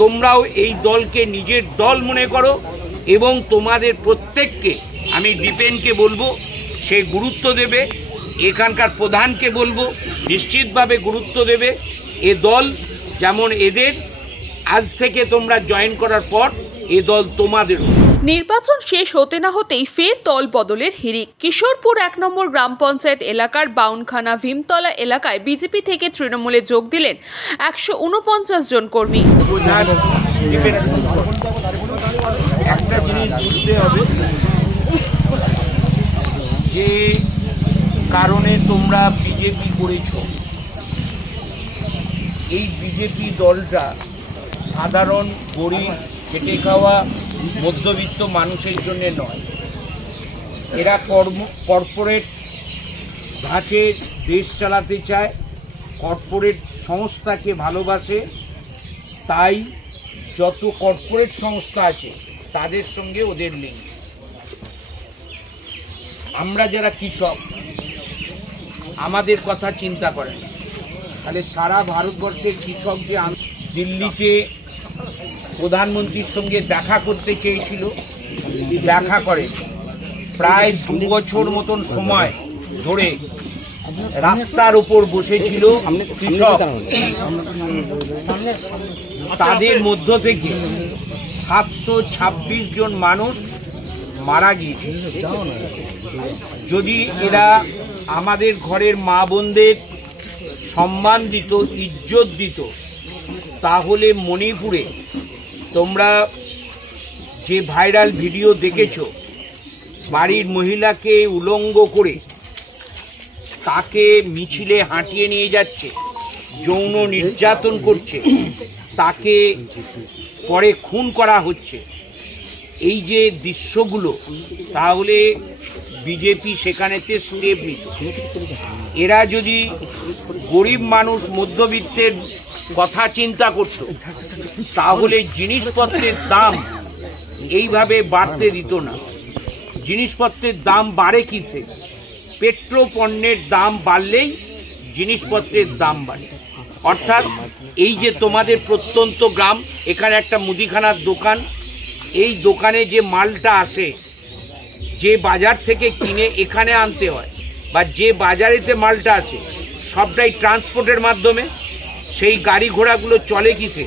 তোমরাও এই দলকে নিজের দল মনে করো এবং তোমাদের প্রত্যেককে আমি ডিপেনকে বলবো সে গুরুত্ব দেবে, এখানকার প্রধানকে বলবো নিশ্চিতভাবে গুরুত্ব দেবে। এ দল যেমন এদের, আজ থেকে তোমরা জয়েন করার পর এ দল তোমাদের। নির্বাচন শেষ হতে না হতেই ফের দল বদলের হিড়িক। কিশোরপুর 1 নম্বর গ্রাম পঞ্চায়েত এলাকার বাউনখানা ভীমতলা এলাকায় বিজেপি থেকে তৃণমূলে যোগ দিলেন 149 জন কর্মী। একটা জিনিস বুঝতে হবে, যে কারণে তোমরা বিজেপি করেছ, এই বিজেপি দলটা সাধারণ গরিব খেটে খাওয়া মধ্যবিত্ত মানুষের জন্য নয়। এরা কর্পোরেট ধাঁচে দেশ চালাতে চায়, কর্পোরেট সংস্থাকে ভালোবাসে, তাই যত কর্পোরেট সংস্থা আছে তাদের সঙ্গে ওদের লিঙ্ক। আমরা যারা কৃষক, আমাদের কথা চিন্তা করেন, তাহলে সারা ভারতবর্ষের কৃষক যে দিল্লিতে প্রধানমন্ত্রীর সঙ্গে দেখা করতে চেয়েছিল, দেখা করে প্রায় 2 বছর মতন সময় ধরে রাস্তার উপর বসেছিল কৃষক। তাদের মধ্য থেকে 726 জন মানুষ মারা গিয়েছে। যদি এরা আমাদের ঘরের মা বোনদের সম্মান দিত, ইজ্জত দিত, তাহলে মণিপুরে তোমরা যে ভাইরাল ভিডিও দেখেছো, বাড়ির মহিলাকে উলঙ্গ করে তাকে মিছিলে হাঁটিয়ে নিয়ে যাচ্ছে, যৌন নির্যাতন করছে, তাকে পরে খুন করা হচ্ছে, এই যে দৃশ্যগুলো, তাহলে বিজেপি সেখানেতে স্টেপ নিত। এরা যদি গরিব মানুষ মধ্যবিত্তের কথা চিন্তা করত, তাহলে জিনিসপত্রের দাম এইভাবে বাড়তে দিত না। জিনিসপত্রের দাম বাড়ে কিসে? পেট্রো পণ্যের দাম বাড়লেই জিনিসপত্রের দাম বাড়ে। অর্থাৎ এই যে তোমাদের প্রত্যন্ত গ্রাম, এখানে একটা মুদিখানার দোকান, এই দোকানে যে মালটা আসে, যে বাজার থেকে কিনে এখানে আনতে হয়, বা যে বাজারেতে মালটা আসে, সবটাই ট্রান্সপোর্টের মাধ্যমে। সেই গাড়ি ঘোড়াগুলো চলে কিসে?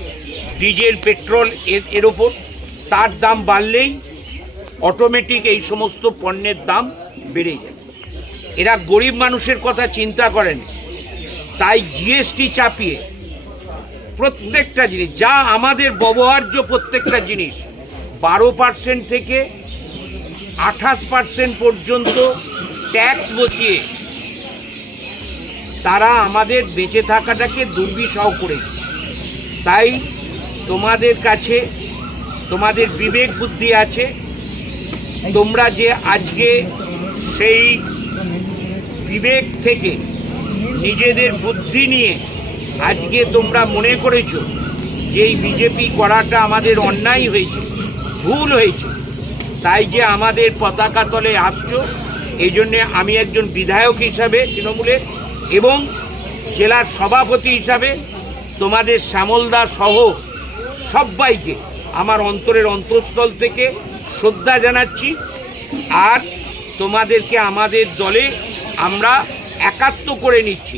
ডিজেল, পেট্রোল, এর ওপর। তার দাম বাড়লেই অটোমেটিক এই সমস্ত পণ্যের দাম বেড়ে যায়। এরা গরিব মানুষের কথা চিন্তা করেন, তাই জিএসটি চাপিয়ে প্রত্যেকটা জিনিস, যা আমাদের ব্যবহার্য প্রত্যেকটা জিনিস 12% থেকে 28% পর্যন্ত ট্যাক্স বসিয়ে তারা আমাদের বেঁচে থাকাটাকে দুর্বিষহ করেছে। তাই তোমাদের কাছে, তোমাদের বিবেক বুদ্ধি আছে, তোমরা যে আজকে সেই বিবেক থেকে নিজেদের বুদ্ধি নিয়ে আজকে তোমরা মনে করেছো যে এই বিজেপি করাটা আমাদের অন্যায় হয়েছে, ভুল হয়েছে, তাই যে আমাদের পতাকা তলে আসছো। এই জন্য আমি একজন বিধায়ক হিসাবে তৃণমূলের এবং জেলার সভাপতি হিসাবে তোমাদের শ্যামলদা সহ সবাইকে আমার অন্তরের অন্তঃস্থল থেকে শ্রদ্ধা জানাচ্ছি। আর তোমাদেরকে আমাদের দলে আমরা একাত্ম করে নিচ্ছি।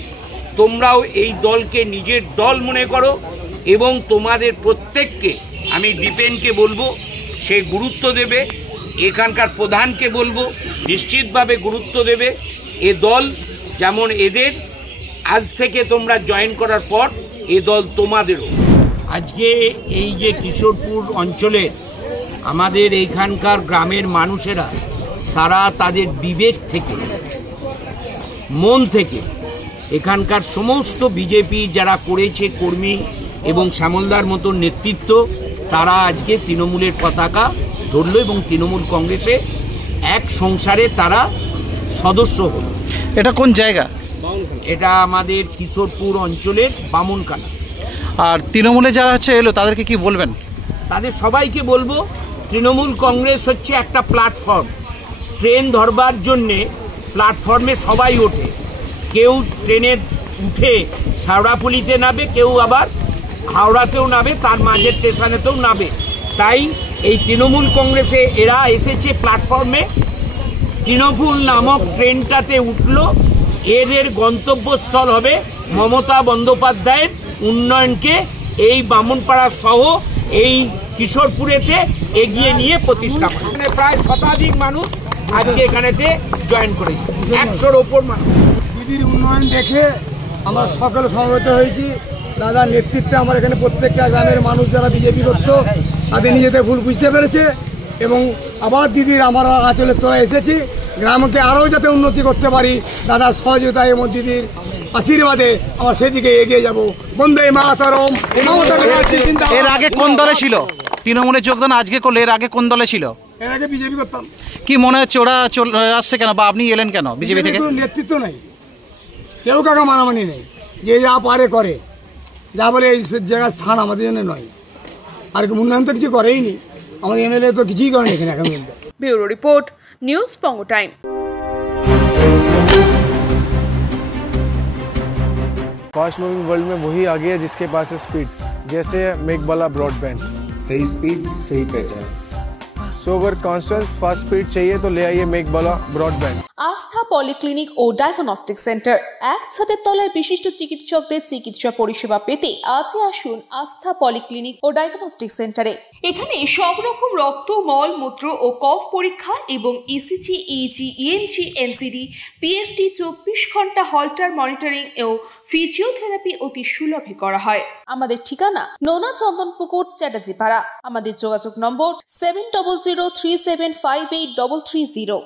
তোমরাও এই দলকে নিজের দল মনে করো এবং তোমাদের প্রত্যেককে আমি ডিপেনকে বলবো সে গুরুত্ব দেবে, এখানকার প্রধানকে বলবো নিশ্চিতভাবে গুরুত্ব দেবে। এ দল যেমন এদের, আজ থেকে তোমরা জয়েন করার পর এ দল তোমাদেরও। আজকে এই যে কিশোরপুর অঞ্চলের আমাদের এইখানকার গ্রামের মানুষেরা, তারা তাদের বিবেক থেকে, মন থেকে এখানকার সমস্ত বিজেপি যারা করেছে কর্মী এবং শ্যামলদার মতো নেতৃত্ব, তারা আজকে তৃণমূলের পতাকা ধরল এবং তৃণমূল কংগ্রেসে এক সংসারে তারা সদস্য হল। এটা কোন জায়গা? এটা আমাদের কিশোরপুর অঞ্চলের বামুনখানা। আর তৃণমূলে যারা হচ্ছে এলো, তাদেরকে কি বলবেন? তাদের সবাইকে বলবো, তৃণমূল কংগ্রেস হচ্ছে একটা প্ল্যাটফর্ম। ট্রেন ধরবার জন্যে প্ল্যাটফর্মে সবাই ওঠে, কেউ ট্রেনে উঠে শেওড়াফুলিতে নামে, কেউ আবার হাওড়াতেও নামে, তার মাঝের স্টেশনেতেও নামে। তাই এই তৃণমূল কংগ্রেসে এরা এসেছে প্ল্যাটফর্মে, তৃণমূল নামক ট্রেনটাতে উঠলো, এর গন্তব্যস্থল হবে মমতা বন্দ্যোপাধ্যায়ের উন্নয়নকে এই বামুনপাড়া সহ এই কিশোরপুরেতে এগিয়ে নিয়ে প্রতিষ্ঠা করে। প্রায় শতাধিক মানুষ আজকে এখানেতে জয়েন করেছে, 100-র ওপর মানুষ। দিদির উন্নয়ন দেখে আমরা সকলে সমবেত হয়েছি। দাদার নেতৃত্বে আমার এখানে প্রত্যেকটা গ্রামের মানুষ যারা বিজেপি করত তাদের নিজেদের ভুল বুঝতে পেরেছে এবং আবার দিদির আমরা আঁচলের তলায় এসেছি। গ্রামকে আরও যাতে উন্নতি করতে পারি দাদার সহযোগিতা এবং দিদির আশীর্বাদে আমরা সেদিকে এগিয়ে যাব। বন্দে মাতরম। এর আগে কোন দলে ছিল? তৃণমূলে যোগদান আজকে করলে, এর আগে কোন দলে ছিল? এর আগে বিজেপি করতাম। কি মনে হচ্ছে ওরা চলে আসছে কেন, বা আপনি এলেন কেন বিজেপি থেকে? নেতৃত্ব নাই, কেউ কাকা মানামানি নেই, যে যা পারে করে, যা বলে এই জায়গার স্থান আমাদের জন্য নয়। আর উন্নয়ন তো কিছু করেই নি, আমাদের এমএলএ তো কিছুই করেনি এখানে এখন। ব্যুরো রিপোর্ট, নিউজ পঙ্গো টাইম। फास्ट मूविंग वर्ल्ड में वही आगे है जिसके पास है स्पीड, जैसे मेघबाला ब्रॉडबैंड। सही स्पीड सही पहचान। सो अगर कांस्टेंट फास्ट स्पीड चाहिए तो ले आइए मेघबाला ब्रॉडबैंड। আস্থা পলিক্লিনিক ও ডায়াগনস্টিক সেন্টার, এক ছাদের তলায় বিশিষ্ট চিকিৎসকদের চিকিৎসা পরিষেবা পেতে আজই আসুন আস্থা পলিক্লিনিক ও ডায়াগনস্টিক সেন্টারে। এখানে সব রকম রক্ত, মল, মূত্র ও কফ পরীক্ষা এবং ECG, easy, ENG, NCD, PFT 24 ঘন্টা হল্টার মনিটরিং ও ফিজিওথেরাপি অতি সুলভে করা হয়। আমাদের ঠিকানা নোনা চন্দনপুকুর, চ্যাটার্জিপাড়া। আমাদের যোগাযোগ নম্বর 7003758330।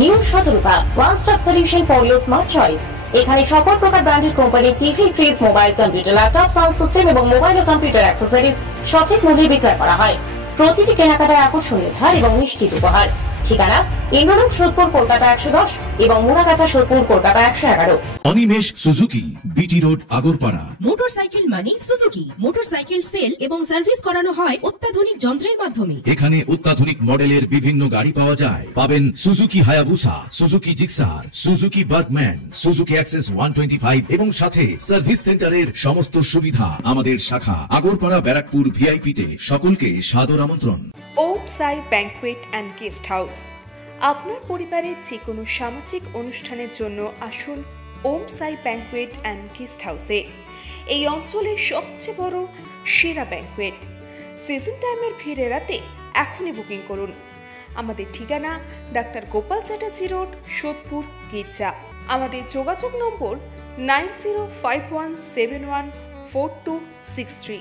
New Sadarupa, one stop solution for your smart choice. এখানে সকল প্রকার ব্র্যান্ডেড কোম্পানির TV, fridge, mobile, computer, laptop, sound system এবং মোবাইল ও কম্পিউটার অ্যাক্সেসরিজ সঠিক মূল্যে বিক্রয় করা হয়। প্রতিটি কেনাকাটায় আকর্ষণীয় ছাড় এবং নিশ্চিত উপহার। ঠিকানা ইন্দ্রনগর, সোদপুর, কলকাতা 110 এবং Muragachha, Sodepur, Kolkata 111। Animesh Suzuki, BT road, Agarpara. Motorcycle মানে সুজুকি। মোটরসাইকেল সেল এবং সার্ভিস করানো হয় অত্যাধুনিক যন্ত্রের মাধ্যমে। এখানে অত্যাধুনিক মডেলের বিভিন্ন গাড়ি পাওয়া যায়। পাবেন Suzuki Hayabusa, Suzuki Gixxer, Suzuki Bergman, Suzuki access 125 এবং সাথে সার্ভিস সেন্টারের সমস্ত সুবিধা। আমাদের শাখা আগরপাড়া, ব্যারাকপুর ভিআইপি তে। সকলকে সাদর আমন্ত্রণ। ওম সাই ব্যাংকুয়েট অ্যান্ড গেস্ট হাউস। আপনার পরিবারের যে কোনো সামাজিক অনুষ্ঠানের জন্য আসুন ওম সাই ব্যাংকুয়েট অ্যান্ড গেস্ট হাউসে। এই অঞ্চলের সবচেয়ে বড় সেরা ব্যাংকুয়েট। সিজন টাইমের ভিড় এড়াতে এখনই বুকিং করুন। আমাদের ঠিকানা ডাক্তার গোপাল চ্যাটার্জি রোড, সোদপুর, গির্জা। আমাদের যোগাযোগ নম্বর 9051714263।